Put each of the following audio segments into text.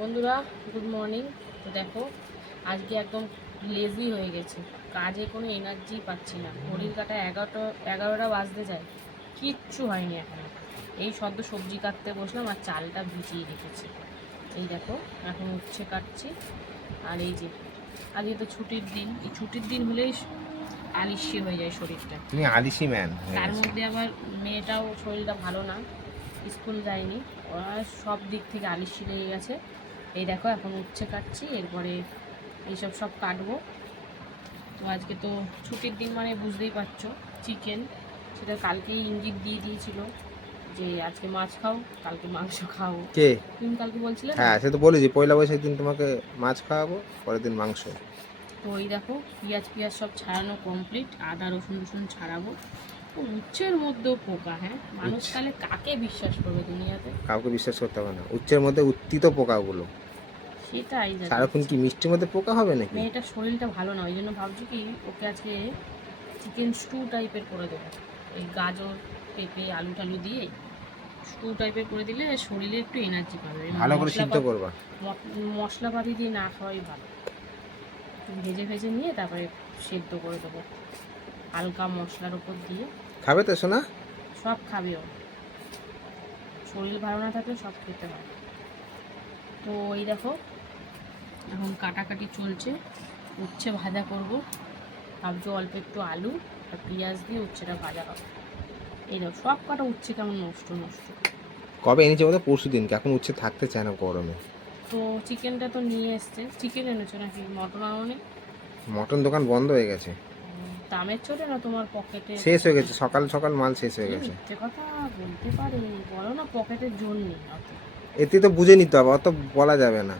বন্ধুরা good morning তো দেখো আজকে একদম লেজি হয়ে গেছে। কাজে কোনো এনার্জি পাচ্ছি না। ঘড়ির কাটা এগারোটা এগারোটা বাজতে যায়। কিচ্ছু হয়নি এখনও। এই সদ্য সবজি কাটতে বসলাম আর চালটা ভিজিয়ে রেখেছি। এই দেখো এখন উচ্ছে কাটছি। আর এই যে আজকে তো ছুটির দিন। এই ছুটির দিন হলেই আলিশি হয়ে যায় শরীরটা। তার মধ্যে আবার মেয়েটাও শরীরটা ভালো না। স্কুল যায়নি। ওরা সব দিক থেকে আলিশি লেগে গেছে। এই দেখো এখন উচ্ছে কাটছি এরপরে এইসব সব কাটবো। তো আজকে তো ছুটির দিন মানে বুঝতেই পারছ চিকেন। সেটা কালকেই ইঙ্গিত দিয়ে দিয়েছিল যে আজকে মাছ খাও কালকে মাংস খাও। কে? তুমি কালকে বলছিলে? হ্যাঁ সে তো বলেছি পয়লা বৈশাখ দিন তোমাকে মাছ খাওয়াবো পরের দিন মাংস। তো ওই দেখো পেঁয়াজ পেঁয়াজ সব ছাড়ানো কমপ্লিট আদা রসুন রসুন ছাড়াবো। তো উচ্ছের মধ্যেও পোকা হ্যাঁ? মানুষ তাহলে কাকে বিশ্বাস করবে দুনিয়াতে? কাউকে বিশ্বাস করতে হবে না। উচ্চের মধ্যে উত্তিত পোকাগুলো। সেটাই। সারাক্ষণ কি মিষ্টির মধ্যে পোকা হবে নাকি? মেয়েটার শরীরটা ভালো না ওই জন্য ভাবছি কি ওকে আজকে চিকেন স্টু টাইপের করে দেবো। এই গাজর পেঁপে আলু টালু দিয়ে স্টু টাইপের করে দিলে শরীরে একটু এনার্জি পাবে। ভালো করে সিদ্ধ করবা। মশলাপাতি দিয়ে না খাওয়াই ভালো। ভেজে ভেজে নিয়ে তারপরে সেদ্ধ করে দেবো। হালকা মশলার উপর দিয়ে খাবে তো সোনা? সব খাবে ও। শরীর ভালো না থাকলে সব খেতে হয়। তো এই দেখো এখন কাটাকাটি চলছে। উচ্ছে ভাজা করব। ভাবছি অল্প একটু আলু আর পেঁয়াজ দিয়ে উচ্ছেটা ভাজা হবে এই দেখো সব কটা উচ্ছে কেমন নষ্ট নষ্ট। কবে এনেছে বলতে পরশু দিনকে। এখন উচ্ছে থাকতে চায় না গরমে। তো চিকেনটা তো নিয়ে এসছে। চিকেন এনেছো নাকি? মটন আনো মটন দোকান বন্ধ হয়ে গেছে। দামের চলে না তোমার পকেটে শেষ হয়ে গেছে সকাল সকাল মাল শেষ হয়ে গেছে। কথা বলতে পারে বলো না পকেটের জোর নেই অত। এতে তো বুঝে নিতে হবে অত বলা যাবে না।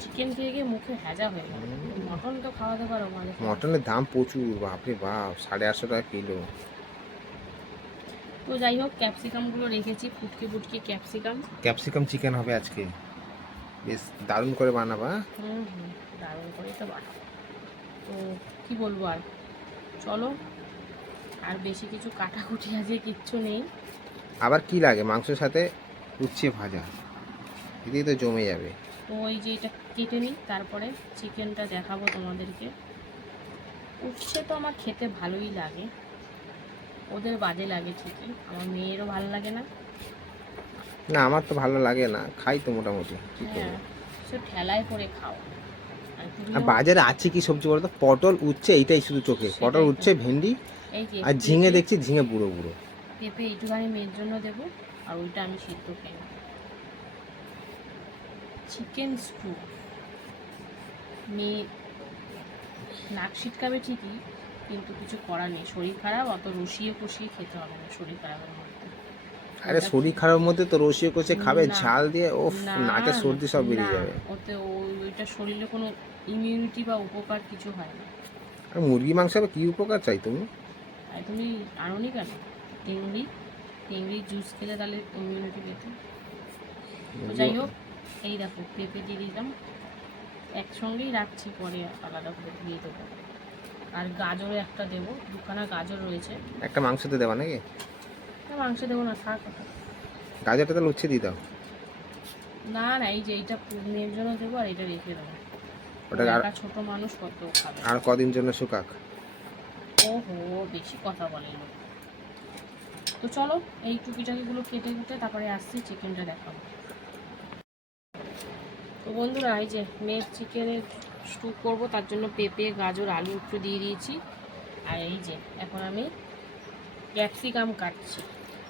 চিকেন খেয়ে গিয়ে মুখে হ্যাজা হয়ে গেল। মটন তো খাওয়াতে পারো সাঝে। মটনের দাম প্রচুর বাপরে বাপ সাড়ে আটশো টাকা কিলো। তো যাই হোক ক্যাপসিকামগুলো রেখেছি ফুটকে ফুটকে ক্যাপসিকাম। ক্যাপসিকাম চিকেন হবে আজকে। বেশ দারুণ করে বানাবা হ্যাঁ? হুম হুম দারুণ করে তো বানাবো। তো কি বলব আর? চলো আর বেশি কিছু কাটাকুটি আছে কিচ্ছু নেই। আবার কি লাগে? মাংসের সাথে উচ্ছে ভাজা। এতেই তো জমে যাবে। তো ওই যে এটা কেটে নিই তারপরে চিকেনটা দেখাবো তোমাদেরকে। উচ্ছে তো আমার খেতে ভালোই লাগে। ওদের বাজে লাগে ঠিকই। আমার মেয়েরও ভালো লাগে না। না আমার তো ভালো লাগে না। খাই তো মোটামুটি। কি হ্যাঁ করব? সে ঠেলায় করে খাও। বাজারে আছে কি সবজি বলতো? পটল উচ্ছে এইটাই শুধু চোখে। পটল। উচ্ছে ভেন্ডি আর ঝিঙে দেখছি ঝিঙে বুড়ো বুড়ো পেঁপে এইটুখানি মেয়ের জন্য দেবো আর ওইটা আমি সিদ্ধ খেয়ে চিকেন স্টু মেয়ে নাক ছিটকাবে ঠিকই কিন্তু কিছু করার নেই। শরীর খারাপ অত রসিয়ে কষিয়ে খেতে হবে না শরীর খারাপের মধ্যে। আরে শরীর খারাপ মধ্যে তো রসিয়ে কষে খাবে ঝাল দিয়ে ও নাকে সর্দি সব বেরিয়ে যাবে। ওতে ওই- ওইটা শরীরে কোনো ইমিউনিটি বা উপকার কিছু হয় না। আর মুরগি মাংস হবে কি উপকার চাই তুমি? আর তুমি আনোনি কেন? টেংরি টেংরির জুস খেলে তাহলে ইমিউনিটি পেতে। তো যাই হোক এই দেখো পেঁপে দিয়ে দিলাম। একসঙ্গেই রাখছি পরে আলাদা করে দিয়ে দেবো। আর গাজরও একটা দেবো দুখানা গাজর রয়েছে। একটা মাংসতে দেবা নাকি? না মাংস দেবো না থাক। গাজরটা তাহলে উচ্ছে দিয়ে দাও। না না এই যে এইটা মেয়ের জন্য দেবো আর এটা রেখে দেবো ওটা আর ছোট মানুষ কত খাবে? আর কদিন জন্য শুকাক? ওহো বেশি কথা বলে লোক তো চলো এই টুকিটাকিগুলো কেটে কুটে তারপরে আসছি চিকেনটা দেখাবো। তো বন্ধুরা এই যে মেয়ের চিকেনের স্টু করব তার জন্য পেঁপে গাজর আলু একটু দিয়ে দিয়েছি। আর এই যে এখন আমি ক্যাপসিকাম কাটছি।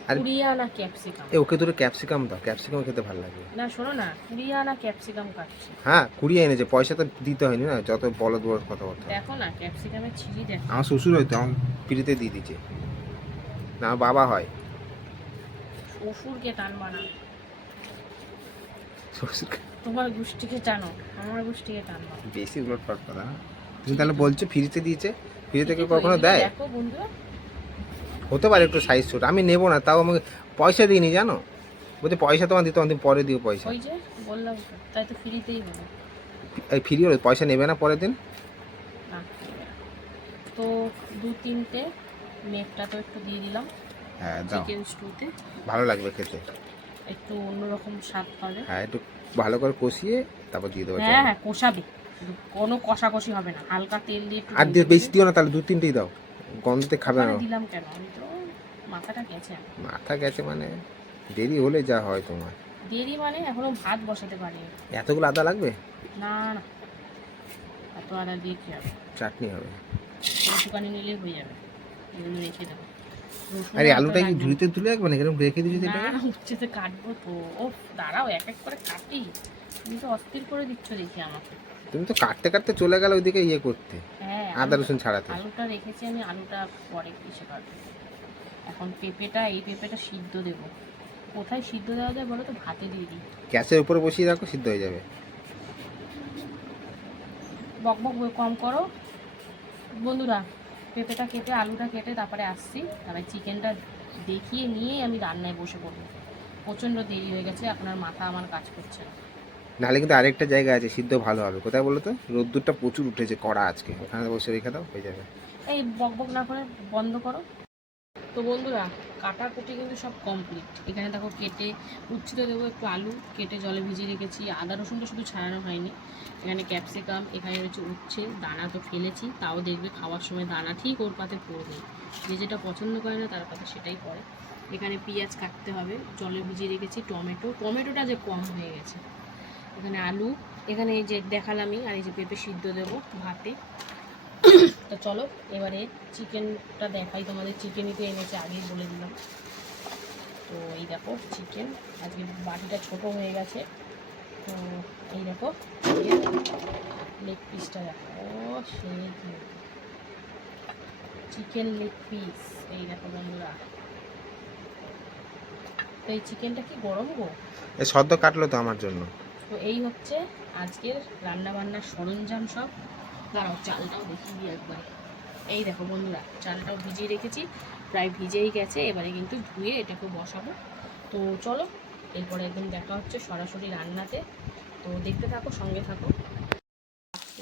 কুড়িয়ে ক্যাপসিকাম। এ ওকে ক্যাপসিকাম দাও ক্যাপসিকাম খেতে ভালো লাগে। না শোনো না কুড়িয়ে ক্যাপসিকাম কাটছি হ্যাঁ কুড়িয়ে এনেছে পয়সা তো দিতে হয়নি না যত বলো দুয়ার কথা বলতে দেখো না ক্যাপসিকামের ছিঁড়ি দেখো। আমার শ্বশুর হয়তো আমার ফ্রিতে দিয়ে দিচ্ছে না বাবা হয়। শ্বশুরকে টানবা না শ্বশুর তোমার গোষ্ঠীকে টানো আমার গোষ্ঠীকে টানবা বেশি উলট পাট কথা তুমি তাহলে বলছো ফ্রিতে দিয়েছে? ফ্রি থেকে কখনো দেয়? দেখো বন্ধুরা। হতে পারে একটু সাইজ ছোট। আমি নেব না তাও আমাকে পয়সা দিইনি জানো? বলছে পয়সা তোমার দিতে দিন পরে দিও পয়সা। ওই যে বললাম তো, তাই তো ফ্রিতেই হলো এই ফ্রি হলো পয়সা নেবে না পরের দিন? না তো দু তিনটে মেঘটা তো একটু দিয়ে দিলাম। হ্যাঁ দাও চিকেন স্টুতে ভালো লাগবে খেতে। একটু অন্যরকম স্বাদ পাবে। হ্যাঁ একটু ভালো করে কষিয়ে তারপর দিয়ে দেবো হ্যাঁ হ্যাঁ কষাবে। কোনো কষাকষি হবে না। হালকা তেল দিয়ে একটু আর ভেজে বেশি দিও না তাহলে দু তিনটেই দাও। গন্ধতে খাবে না। দিলাম কেন? আমি তো মাথাটা গেছে মাথা গেছে মানে? দেরি হলে যা হয় তোমার। দেরি মানে এখনও ভাত বসাতে পারি এতগুলো আদা লাগবে? না না। এত আদা দিয়ে কি হবে? চাটনি হবে। একটুখানি নিলেই হয়ে যাবে। এগুলো রেখে দেবো। আরে আলুটা কি না। ঝুড়িতে তুলে রাখবে না এরকম রেখে দিয়েছি না এটা উচ্ছেতে কাটবো তো। ও দাঁড়াও এক এক করে কাটি। তুমি তো অস্থির করে দিচ্ছ দেখি আমাকে। তুমি তো কাটতে কাটতে চলে গেলে ওইদিকে ইয়ে করতে হ্যাঁ আদা রসুন ছাড়াতে। আলুটা রেখেছি আমি আলুটা পরে কিসে কাটবো এখন পেঁপেটা এই পেঁপেটা সিদ্ধ দেব। কোথায় সিদ্ধ দেওয়া যায় বলো তো? ভাতে দিয়ে দিই। গ্যাসের উপরে বসিয়ে রাখো সিদ্ধ হয়ে যাবে। বক বক বক কম করো। বন্ধুরা পেঁপেটা কেটে আলুটা কেটে তারপরে আসছি। তারপরে চিকেনটা দেখিয়ে নিয়েই আমি রান্নায় বসে পড়ব। প্রচণ্ড দেরি হয়ে গেছে আপনার মাথা আমার কাজ করছে না। নাহলে কিন্তু আরেকটা জায়গা আছে, সিদ্ধ ভালো হবে। কোথায় বলো তো? রোদ্দুরটা প্রচুর উঠেছে, কড়া আজকে। ওখানে বসে রেখে দাও, হয়ে যাবে। এই বক বক না করে বন্ধ করো। তো বন্ধুরা কাটাকুটি কিন্তু সব কমপ্লিট এখানে দেখো কেটে উচ্ছিতে দেবো একটু আলু, কেটে জলে ভিজিয়ে রেখেছি। আদা রসুনটা শুধু ছাড়ানো হয়নি। এখানে ক্যাপসিকাম এখানে রয়েছে উচ্ছে, দানা তো ফেলেছি। তাও দেখবে খাওয়ার সময় দানা ঠিক ওর পাতে পড়বে। যে যেটা পছন্দ করে না, তার পাতে সেটাই পড়ে। এখানে পেঁয়াজ কাটতে হবে। জলে ভিজিয়ে রেখেছি টমেটো। টমেটোটা যে কম হয়ে গেছে। এখানে আলু, এখানে এই যে দেখালামই, আর এই যে পেঁপে সিদ্ধ দেবো ভাতে। তো চলো, এবারে চিকেনটা দেখাই, তোমাদের চিকেনই তো এনেছে, আগেই বলে দিলাম। তো এই দেখো, চিকেন, আজকে বাটিটা ছোট হয়ে গেছে। তো এই দেখো লেগ পিসটা দেখো সেই চিকেন লেগ পিস এই দেখো বন্ধুরা। তো এই চিকেনটা কি গরম গো? এ সদ্য কাটলো তো আমার জন্য। তো এই হচ্ছে আজকের রান্না বান্নার সরঞ্জাম সব। দাঁড়াও, চালটাও দেখিয়ে দিই একবার। এই দেখো বন্ধুরা, চালটাও ভিজিয়ে রেখেছি। প্রায় ভিজেই গেছে, এবারে কিন্তু ধুয়ে এটাকে বসাবো। তো চলো, এরপরে একদম দেখা হচ্ছে সরাসরি রান্নাতে। তো দেখতে থাকো, সঙ্গে থাকো।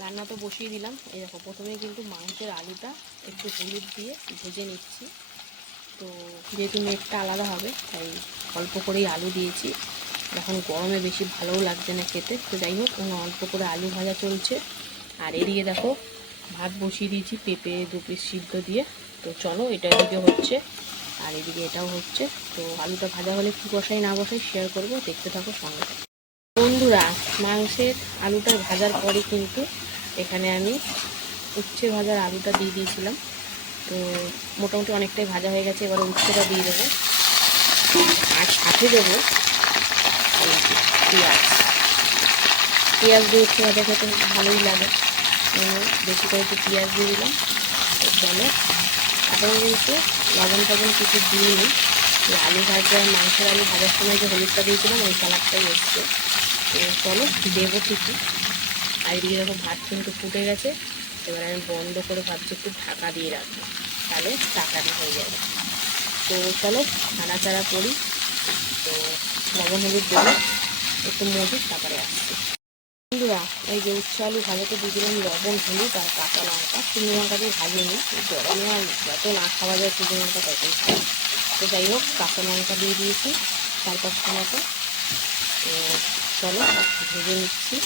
রান্না তো বসিয়ে দিলাম। এই দেখো, প্রথমে কিন্তু মাংসের আলুটা একটু হলুদ দিয়ে ভেজে নিচ্ছি। তো যেহেতু মেঘটা আলাদা হবে, তাই অল্প করেই আলু দিয়েছি। এখন গরমে বেশি ভালোও লাগছে না খেতে। তো যাই হোক কোনো অল্প করে আলু ভাজা চলছে। আর এদিকে দেখো, ভাত বসিয়ে দিয়েছি, পেঁপে দু পিস সিদ্ধ দিয়ে। তো চলো, এটা এদিকে হচ্ছে। আর এদিকে এটাও হচ্ছে। তো আলুটা ভাজা হলে কী বসাই, না বসাই শেয়ার করব। দেখতে থাকো সঙ্গে। বন্ধুরা, মাংসের আলুটা ভাজার পরে কিন্তু এখানে আমি উচ্ছে ভাজার আলুটা দিয়ে দিয়েছিলাম। তো মোটামুটি অনেকটাই ভাজা হয়ে গেছে, এবার উচ্ছেটা দিয়ে দেবো। আর সাথে দেবো পেঁয়াজ পেঁয়াজ দিয়ে উচ্ছে খেতে ভালোই লাগে বেশি করে একটু পেঁয়াজ দিয়ে দিলাম চলো এখন কিন্তু লবণ টবণ কিছু দিইনি আলু ভাজা মাংসের আলু ভাজার সময় যে হলুদটা দিয়েছিলাম ওই কালারটাই এসছে চলো দেবো ঠিকই আর দেখো ভাত কিন্তু ফুটে গেছে এবার আমি বন্ধ করে ভাবছি একটু ঢাকা দিয়ে রাখব তাহলে টাকাটা হয়ে যাবে তো চলো নাড়াচাড়া করি তো লবণ হলুদ দেবো একটু মজুদ তারপরে আসছি। বন্ধুরা, এই যে উচ্ছে আলু ভাজাতে দিয়ে দিলাম লবণ, হলুদ আর কাঁচা লঙ্কা। চিনি লঙ্কা দিয়ে ভাজিনি গরমে আর যত না খাওয়া যায় চিনি লঙ্কা, ততই খাই তো যাই হোক, কাঁচা লঙ্কা দিয়ে দিয়েছি চার পাঁচটা মতো। তো চলো, ভেজে নিচ্ছি।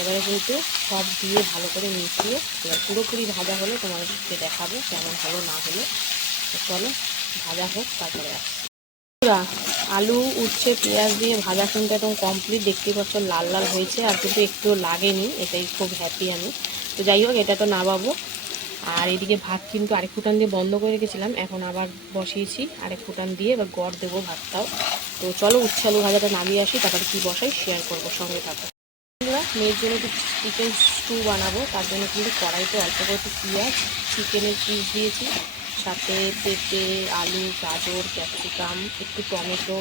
এবারে কিন্তু সব দিয়ে ভালো করে মিশিয়ে, এবার পুরোপুরি ভাজা হলে তোমাদেরকে দেখাবো কেমন হলো না হলো। চলো, ভাজা হোক, তারপরে আসছি। আলু উঠছে পেঁয়াজ দিয়ে ভাজা কিন্তু একদম কমপ্লিট দেখতেই পাচ্ছ, লাল লাল হয়েছে আর কিন্তু একটু লাগেনি। এটাই খুব হ্যাপি আমি। তো যাই হোক, এটা তো নামাবো। আর এদিকে ভাত কিন্তু আরেক ফুটান দিয়ে বন্ধ করে রেখেছিলাম। এখন আবার বসিয়েছি। আরেক ফুটান দিয়ে এবার গড় দেবো ভাতটাও। তো চলো, উচ্ছে আলু ভাজাটা নামিয়ে আসি, তারপরে কী বসাই শেয়ার করব সঙ্গে থাকো। বন্ধুরা, মেয়ের জন্য একটু চিকেন স্টু বানাবো। তার জন্য কিন্তু কড়াইতে অল্প করে পেঁয়াজ চিকেনের পিস দিয়েছি। সাথে পেঁপে, আলু, গাজর, ক্যাপসিকাম, একটু টমেটো,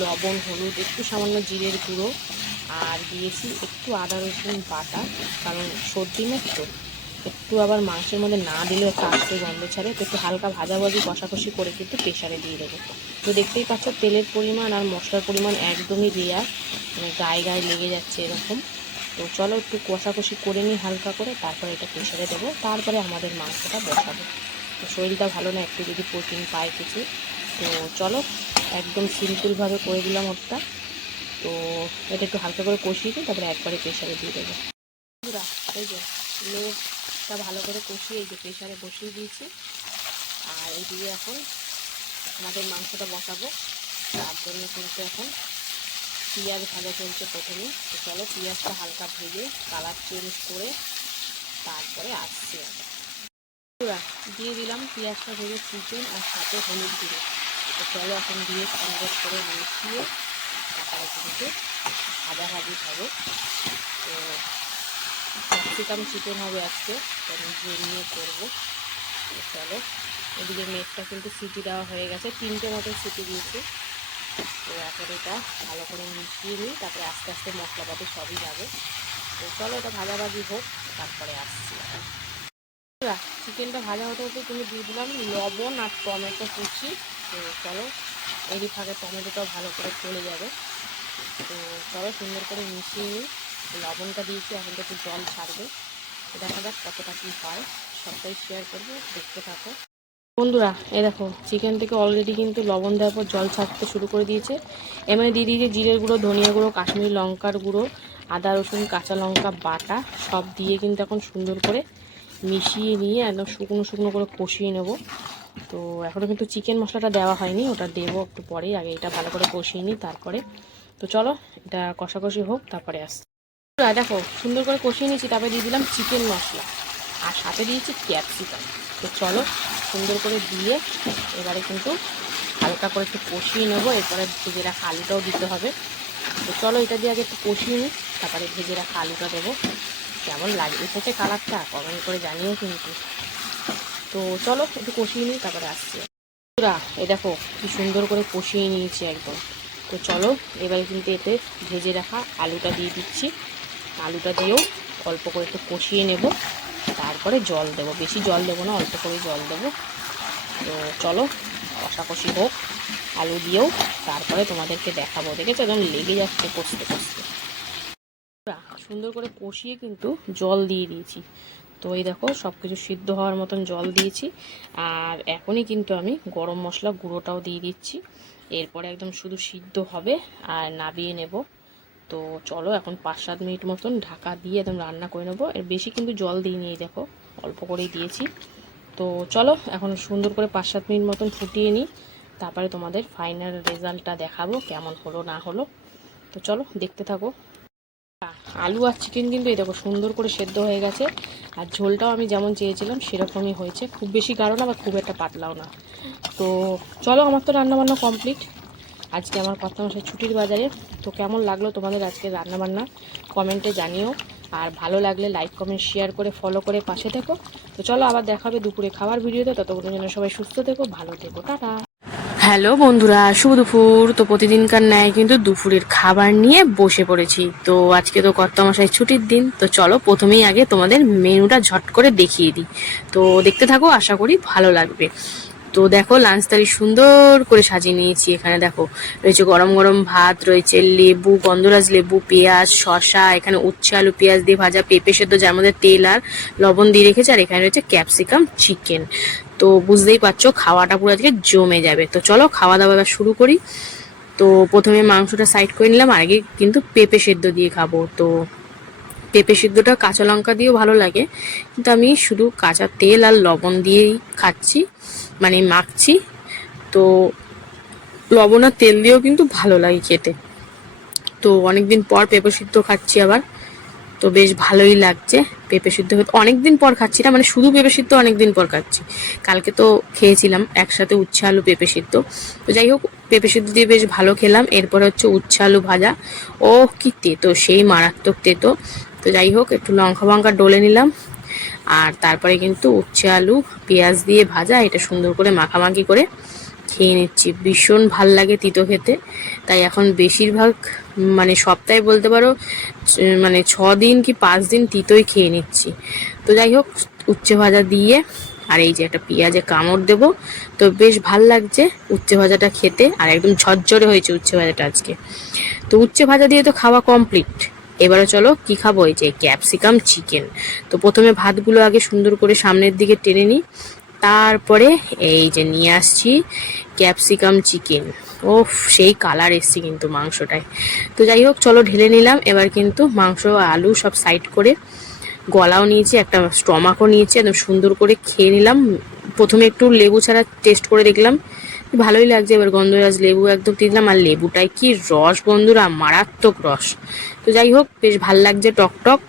লবণ, হলুদ, একটু সামান্য জিরের গুঁড়ো আর দিয়েছি একটু আদা, রসুন বাটা। কারণ সর্দি না তো, একটু আবার মাংসের মধ্যে না দিলেও একটা আস্তে গন্ধ ছাড়ে, তো একটু হালকা ভাজাভাজি, কষাকষি করে কিন্তু প্রেশারে দিয়ে দেবো। তো দেখতেই পাচ্ছ, তেলের পরিমাণ আর মশলার পরিমাণ একদমই দেয়া মানে গায়ে গায়ে লেগে যাচ্ছে এরকম। তো চলো একটু কষাকষি করে নিই হালকা করে, তারপরে এটা প্রেশারে দেবো, তারপরে আমাদের মাংসটা বসাবো। শরীরটা ভালো না, একটু যদি প্রোটিন পায় কিছু। তো চলো, একদম সিম্পলভাবে করে দিলাম ওরটা তো এটা একটু হালকা করে কষিয়ে দিই তারপরে একবারে প্রেশারে দিয়ে দেবো। এই যে লোকটা ভালো করে কষিয়ে এই যে প্রেশারে বসিয়ে দিয়েছি। আর এইদিকে এখন আমাদের মাংসটা বসাবো। তার জন্য কিন্তু এখন পেঁয়াজ ভাজা চলছে প্রথমে। তো চলো, পেঁয়াজটা হালকা ভেজে কালার চেঞ্জ করে তারপরে আসছি। বন্ধুরা, দিয়ে দিলাম পেঁয়াজটা ভেজে চিকেন আর সাথে হলুদ গুঁড়ো। তো চলো এখন দিয়ে সুন্দর করে মিশিয়ে তারপরে কিন্তু ভাজাভাজি হবে তো ক্যাপসিকাম চিকেন হবে আজকে তো আমি নিয়ে করব তো চলো এদিকে মেঘটা কিন্তু সিটি দেওয়া হয়ে গেছে তিনটে মতো সিটি দিয়েছি। তো এখন এটা ভালো করে মিশিয়ে নিই তারপরে আস্তে আস্তে মশলাপাতি সবই যাবে। তো চলো এটা ভাজাভাজি হোক তারপরে আসছি। চিকেনটা ভাজা হতে হতে তুমি দিয়ে দিলাম লবণ আর টমেটো কুচি। তো চলো এরই ফাঁকে টমেটোটাও ভালো করে চলে যাবে। তো চলো সুন্দর করে মিশিয়ে নিই। লবণটা দিয়েছি, এখন তো একটু জল ছাড়বে। দেখা যাক কতটা কী হয়। সবটাই শেয়ার করব, দেখতে থাকো। বন্ধুরা এ দেখো, চিকেন থেকে অলরেডি কিন্তু লবণ দেওয়ার পর জল ছাড়তে শুরু করে দিয়েছে। এমনি দিয়ে দিয়েছে জিরের গুঁড়ো, ধনিয়া গুঁড়ো, কাশ্মীরি লঙ্কার গুঁড়ো, আদা, রসুন, কাঁচা লঙ্কা, বাটা, সব দিয়ে কিন্তু এখন সুন্দর করে মিশিয়ে নিয়ে একদম শুকনো শুকনো করে কষিয়ে নেব। তো এখনও কিন্তু চিকেন মশলাটা দেওয়া হয়নি ওটা দেবো একটু পরেই আগে এটা ভালো করে কষিয়ে নিই তারপরে। তো চলো এটা কষাকষি হোক তারপরে বন্ধুরা, দেখো সুন্দর করে কষিয়ে নিয়েছি তারপরে দিয়ে দিলাম চিকেন মশলা। আর সাথে দিয়েছি ক্যাপসিকাম তো চলো সুন্দর করে দিয়ে এবারে কিন্তু হালকা করে একটু কষিয়ে নেব এরপরে ভেজে রাখা আলুটাও দিতে হবে। তো চলো এটা দিয়ে আগে একটু কষিয়ে নিই তারপরে ভেজে রাখা আলুটা দেবো। কেমন লাগে? এসেছে কালারটা কমেন্ট করে জানিও কিন্তু। তো চলো একটু কষিয়ে নিই তারপরে আসছি। বন্ধুরা, এই দেখো কি সুন্দর করে কষিয়ে নিয়েছি একদম। তো চলো এবারে কিন্তু এতে ভেজে রাখা আলুটা দিয়ে দিচ্ছি। আলুটা দিয়েও অল্প করে একটু কষিয়ে নেব। তারপরে জল দেবো। বেশি জল দেবো না অল্প করে জল দেবো। তো চলো কষাকষি হোক। আলু দিয়েও তারপরে তোমাদেরকে দেখাবো। দেখেছ? একদম লেগে যাচ্ছে কষতে কষতে। সুন্দর করে কষিয়ে কিন্তু জল দিয়ে দিয়েছি। তো এই দেখো সব কিছু সিদ্ধ হওয়ার মতন জল দিয়েছি। আর এখনই কিন্তু আমি গরম মশলা গুঁড়োটাও দিয়ে দিচ্ছি। এরপরে একদম শুধু সিদ্ধ হবে আর নাবিয়ে নেব। তো চলো, এখন পাঁচ সাত মিনিট মতন ঢাকা দিয়ে একদম রান্না করে নেব। এর বেশি কিন্তু জল দিয়ে নিয়ে দেখো, অল্প করেই দিয়েছি। তো চলো, এখন সুন্দর করে পাঁচ সাত মিনিট মতন ফুটিয়ে নিই। তারপরে তোমাদের ফাইনাল রেজাল্টটা দেখাবো, কেমন হলো না হলো। তো চলো, দেখতে থাকো। আলু আর চিকেন কিন্তু এই দেখো সুন্দর করে সেদ্ধ হয়ে গেছে। আর ঝোলটাও আমি যেমন চেয়েছিলাম, সেরকমই হয়েছে। খুব বেশি গাঢ় না, বা খুব একটা পাতলাও না। তো চলো, আমার তো রান্নাবান্না কমপ্লিট আজকে আমার কত মাসের ছুটির বাজারে। তো কেমন লাগল তোমাদের আজকে রান্নাবান্না? কমেন্টে জানিও। আর ভালো লাগলে লাইক কমেন্ট শেয়ার করে ফলো করে পাশে থেকো। তো চলো, আবার দেখাবে দুপুরে খাবার ভিডিওতে। ততক্ষণের জন্য সবাই সুস্থ থেকো, ভালো থেকো। টাটা! হ্যালো বন্ধুরা, শুভ দুপুর। তো প্রতিদিনকার ন্যায় কিন্তু দুপুরের খাবার নিয়ে বসে পড়েছি। তো আজকে তো কর্তামশাই ছুটির দিন, তো চলো প্রথমেই আগে তোমাদের মেনুটা ঝট করে দেখিয়ে দিই। তো দেখতে থাকো, আশা করি ভালো লাগবে। তো দেখো লাঞ্চ তারি সুন্দর করে সাজিয়ে নিয়েছি এখানে দেখো। রয়েছে গরম গরম ভাত, রয়েছে লেবু, গন্ধরাজ লেবু, পেঁয়াজ, শসা, এখানে উচ্ছে আলু, পেঁয়াজ দিয়ে ভাজা, পেঁপে সেদ্ধ, যার মধ্যে তেল আর লবণ দিয়ে রেখেছে, আর এখানে রয়েছে ক্যাপসিকাম চিকেন তো বুঝতেই পারছ, খাওয়াটা পুরো আজকে জমে যাবে। তো চলো খাওয়া দাওয়া এবার শুরু করি। তো প্রথমে মাংসটা সাইড করে নিলাম আগে কিন্তু পেঁপে সেদ্ধ দিয়ে খাব। তো পেঁপে সিদ্ধটা কাঁচা লঙ্কা দিয়েও ভালো লাগে। কিন্তু আমি শুধু কাঁচা তেল আর লবণ দিয়েই খাচ্ছি মানে মাখছি। তো লবণ আর তেল দিয়েও কিন্তু ভালো লাগে খেতে। তো অনেকদিন পর পেঁপে সিদ্ধ খাচ্ছি আবার। তো বেশ ভালোই লাগছে পেঁপে সিদ্ধ অনেকদিন পর খাচ্ছি না মানে শুধু পেঁপে সিদ্ধ অনেকদিন পর খাচ্ছি। কালকে তো খেয়েছিলাম একসাথে উচ্ছে আলু পেঁপে সিদ্ধ। তো যাই হোক, পেঁপে সিদ্ধ দিয়ে বেশ ভালো খেলাম। এরপরে হচ্ছে উচ্ছে আলু ভাজা। ও কি তেতো, সেই মারাত্মক তেতো। তো যাই হোক, একটু লঙ্কা ফঙ্কা ডলে নিলাম। আর তারপরে কিন্তু উচ্ছে আলু, পেঁয়াজ দিয়ে ভাজা, এটা সুন্দর করে মাখামাখি করে খেয়ে নিচ্ছি। ভীষণ ভালো লাগে তিতো খেতে। তাই এখন বেশিরভাগ মানে সপ্তাহে বলতে পারো মানে ছ দিন কি পাঁচ দিন তিতোই খেয়ে নিচ্ছি। তো যাই হোক, উচ্ছে ভাজা দিয়ে, আর এই যে একটা পেঁয়াজে কামড় দেবো, তো বেশ ভালো লাগছে উচ্ছে ভাজাটা খেতে, আর একদম ঝরঝরে হয়েছে উচ্ছে ভাজাটা আজকে। তো উচ্ছে ভাজা দিয়ে তো খাওয়া কমপ্লিট এবারে চলো কি খাব? এই যে ক্যাপসিকাম চিকেন তো প্রথমে ভাতগুলো আগে সুন্দর করে সামনের দিকে টেনে নিই। তারপরে এই যে নিয়ে আসছি ক্যাপসিকাম চিকেন ওফ সেই কালার এসছে কিন্তু মাংসটায়। তো যাই হোক, চলো ঢেলে নিলাম। এবার কিন্তু মাংস, আলু সব সাইড করে গলাও নিয়েছি, একটা স্টমাকও নিয়েছি। একদম সুন্দর করে খেয়ে নিলাম। প্রথমে একটু লেবু ছাড়া টেস্ট করে দেখলাম। ভালোই লাগছে, এবার গন্ধরাজ লেবু একদম দিলাম আর লেবুটায় কি রস বন্ধুরা, মারাত্মক রস। তো যাই হোক, বেশ ভালো লাগছে টক টক,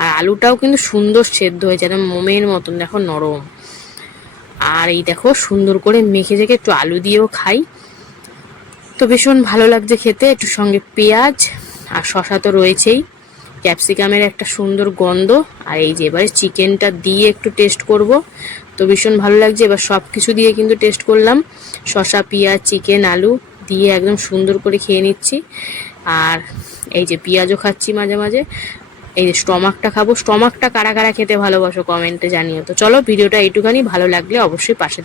আর আলুটাও কিন্তু সুন্দর সেদ্ধ হয়েছে, একদম মোমের মতন, দেখো নরম। আর এই দেখো, সুন্দর করে মেখে রেখে একটু আলু দিয়েও খাই। তো ভীষণ ভালো লাগছে খেতে, একটু সঙ্গে পেঁয়াজ আর শশা তো রয়েছেই। ক্যাপসিকামের একটা সুন্দর গন্ধ, আর এই যে এবারে চিকেনটা দিয়ে একটু টেস্ট করব। তো ভীষণ ভালো লাগছে। এবার সব কিছু দিয়ে কিন্তু টেস্ট করলাম। শশা পেঁয়াজ চিকেন আলু দিয়ে একদম সুন্দর করে খেয়ে নিচ্ছি। আর এই যে পেঁয়াজও খাচ্ছি মাঝে মাঝে। এই যে স্টমাকটা খাব। স্টমাকটা কারা কারা খেতে ভালোবাসো কমেন্টে জানিও। তো চলো ভিডিওটা এইটুখানি। ভালো লাগলে অবশ্যই পাশে